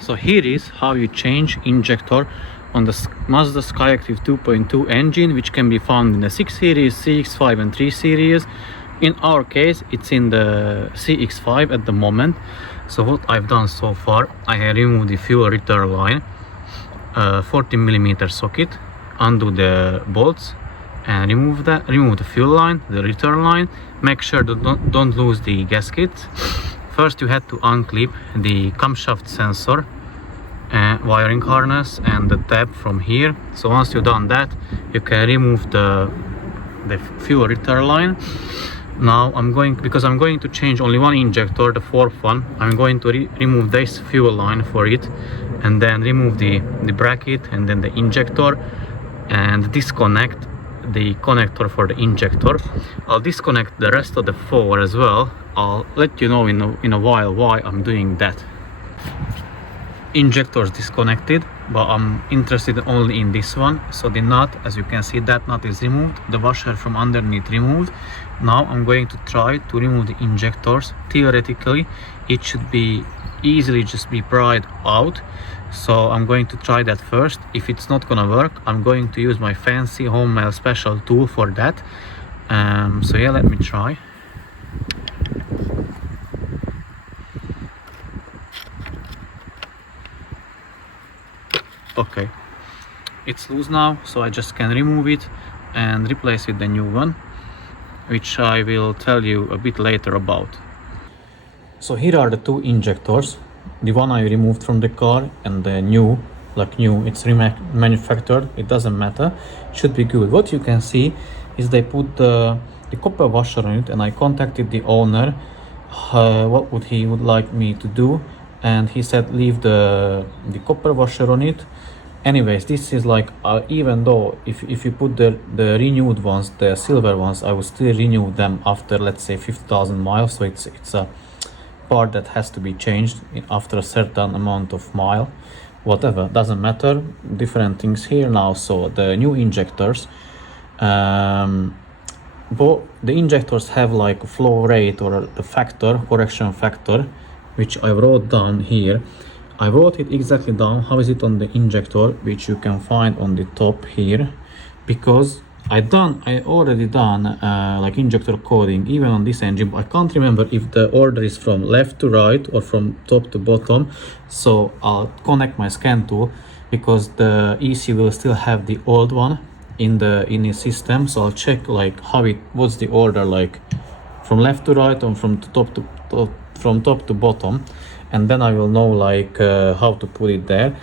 So here is how you change injector on the Mazda Skyactiv 2.2 engine, which can be found in the 6 series, CX5 and 3 series. In our case, it's in the CX5 at the moment. So what I've done so far, I have removed the fuel return line, 14mm socket, undo the bolts and remove the fuel line, the return line. Make sure that don't lose the gaskets. First you had to unclip the camshaft sensor wiring harness and the tab from here. So once you've done that, you can remove the fuel return line. Now because I'm going to change only one injector, the fourth one, I'm going to remove this fuel line for it, and then remove the bracket and then the injector, and disconnect the connector for the injector. I'll disconnect the rest of the four as well. I'll let you know in a while why I'm doing that. Injectors disconnected, but I'm interested only in this one. So the nut, as you can see, that nut is removed, the washer from underneath removed. Now I'm going to try to remove the injectors. Theoretically it should be easily just be pried out, so I'm going to try that first. If it's not gonna work, I'm going to use my fancy home special tool for that. So yeah, let me try. Okay, it's loose now, so I just can remove it and replace with the new one, which I will tell you a bit later about. So here are the two injectors, the one I removed from the car and the new, it's remanufactured, it doesn't matter, it should be good. What you can see is they put the copper washer on it, and I contacted the owner, what he would like me to do, and he said leave the copper washer on it. Anyways, this is even though if you put the renewed ones, the silver ones, I will still renew them after, let's say, 50,000 miles. So it's a part that has to be changed after a certain amount of mile. Whatever, doesn't matter, different things here now. So the new injectors, both the injectors have like a flow rate or a factor, correction factor, which I wrote down here. I wrote it exactly down. How is it on the injector, which you can find on the top here, because I already done like injector coding even on this engine, but I can't remember if the order is from left to right or from top to bottom. So I'll connect my scan tool, because the EC will still have the old one in the system. So I'll check what's the order, like from left to right or from top to bottom, and then I will know how to put it there.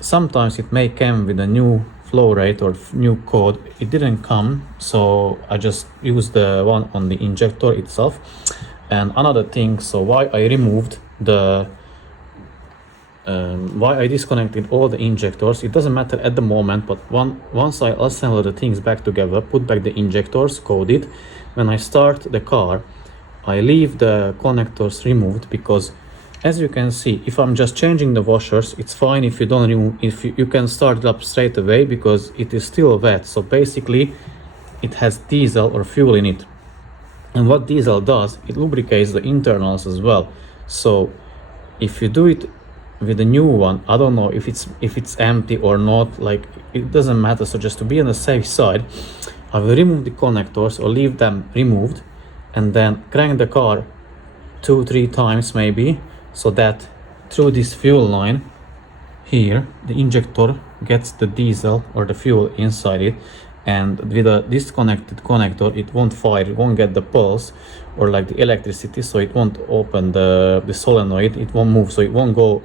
Sometimes it may come with a new flow rate or new code. It didn't come, so I just used the one on the injector itself. And another thing, so why I removed why I disconnected all the injectors, it doesn't matter at the moment, but once I assemble the things back together, put back the injectors, code it, when I start the car, I leave the connectors removed, because as you can see, if I'm just changing the washers, it's fine. If you don't remove, if you can start it up straight away, because it is still wet. So basically it has diesel or fuel in it, and what diesel does, it lubricates the internals as well. So if you do it with the new one, I don't know if it's empty or not, it doesn't matter. So just to be on the safe side, I will remove the connectors or leave them removed, and then crank the car 2-3 times maybe, so that through this fuel line here, the injector gets the diesel or the fuel inside it, and with a disconnected connector it won't fire, it won't get the pulse or the electricity, so it won't open the solenoid, it won't move, so it won't go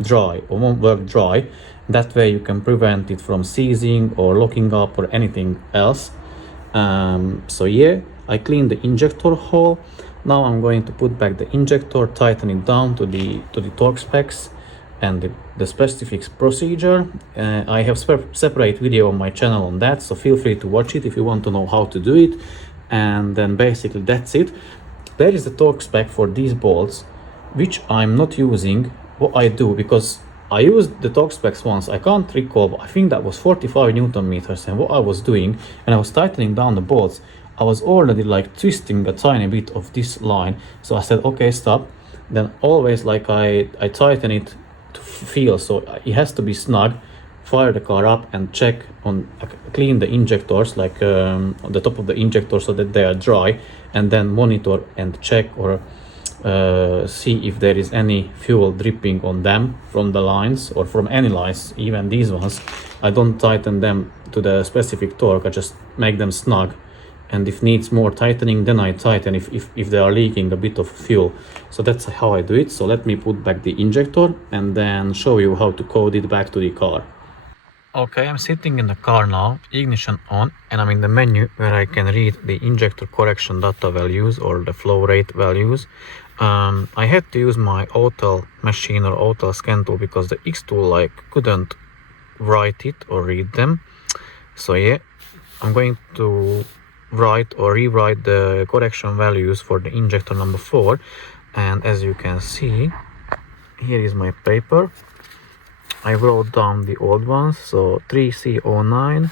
dry or won't work dry. That way you can prevent it from seizing or locking up or anything else. So yeah, I cleaned the injector hole. Now I'm going to put back the injector, tighten it down to the torque specs and the specific procedure. I have separate video on my channel on that, so feel free to watch it if you want to know how to do it. And then basically that's it. There is the torque spec for these bolts, which I'm not using. What I do, because I used the torque specs once, I can't recall, but I think that was 45 Newton meters, and what I was doing when I was tightening down the bolts, I was already twisting a tiny bit of this line. So I said, okay, stop. Then always I tighten it to feel, so it has to be snug. Fire the car up and check on, clean the injectors, like on the top of the injector, so that they are dry, and then monitor and check or see if there is any fuel dripping on them from the lines or from any lines, even these ones. I don't tighten them to the specific torque, I just make them snug, and if needs more tightening, then I tighten if they are leaking a bit of fuel. So that's how I do it. So let me put back the injector and then show you how to code it back to the car. Okay, I'm sitting in the car now, ignition on, and I'm in the menu where I can read the injector correction data values or the flow rate values. I had to use my Autel machine or Autel scan tool because the X tool couldn't write it or read them. So yeah, I'm going to write or rewrite the correction values for the injector number 4, and as you can see, here is my paper. I wrote down the old ones, so 3C09,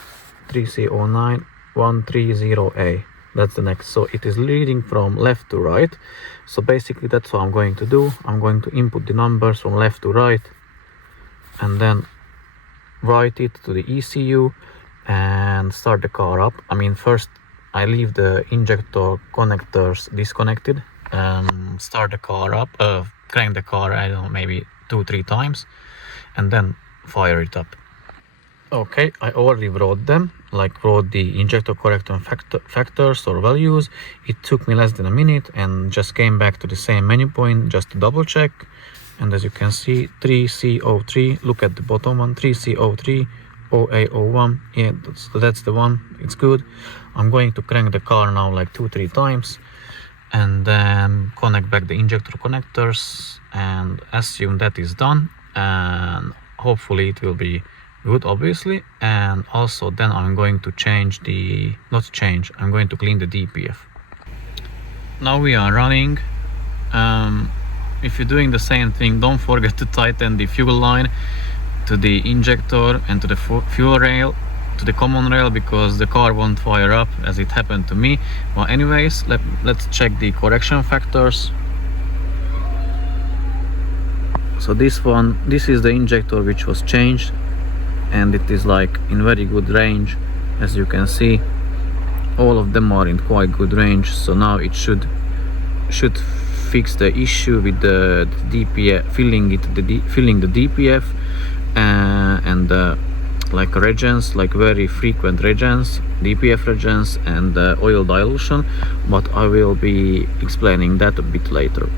130A. That's the next. So it is leading from left to right. So basically that's what I'm going to do. I'm going to input the numbers from left to right and then write it to the ECU and start the car up. I mean, first I leave the injector connectors disconnected and start the car up, crank the car, I don't know, maybe 2-3 times, and then fire it up. Okay, I already wrote them, wrote the injector correction factors or values. It took me less than a minute and just came back to the same menu point just to double check. And as you can see, 3C03, look at the bottom one, 3C03, 0801, yeah, that's the one, it's good. I'm going to crank the car now 2-3 times and then connect back the injector connectors and assume that is done, and hopefully it will be good, obviously. And also then I'm going to I'm going to clean the DPF. Now we are running. If you're doing the same thing, don't forget to tighten the fuel line to the injector and to the fuel rail, to the common rail, because the car won't fire up as it happened to me. Well, anyways, let's check the correction factors. So this is the injector which was changed, and it is in very good range. As you can see, all of them are in quite good range. So now it should fix the issue with the DPF, filling the DPF and regens, very frequent regens, DPF regens, and oil dilution, but I will be explaining that a bit later.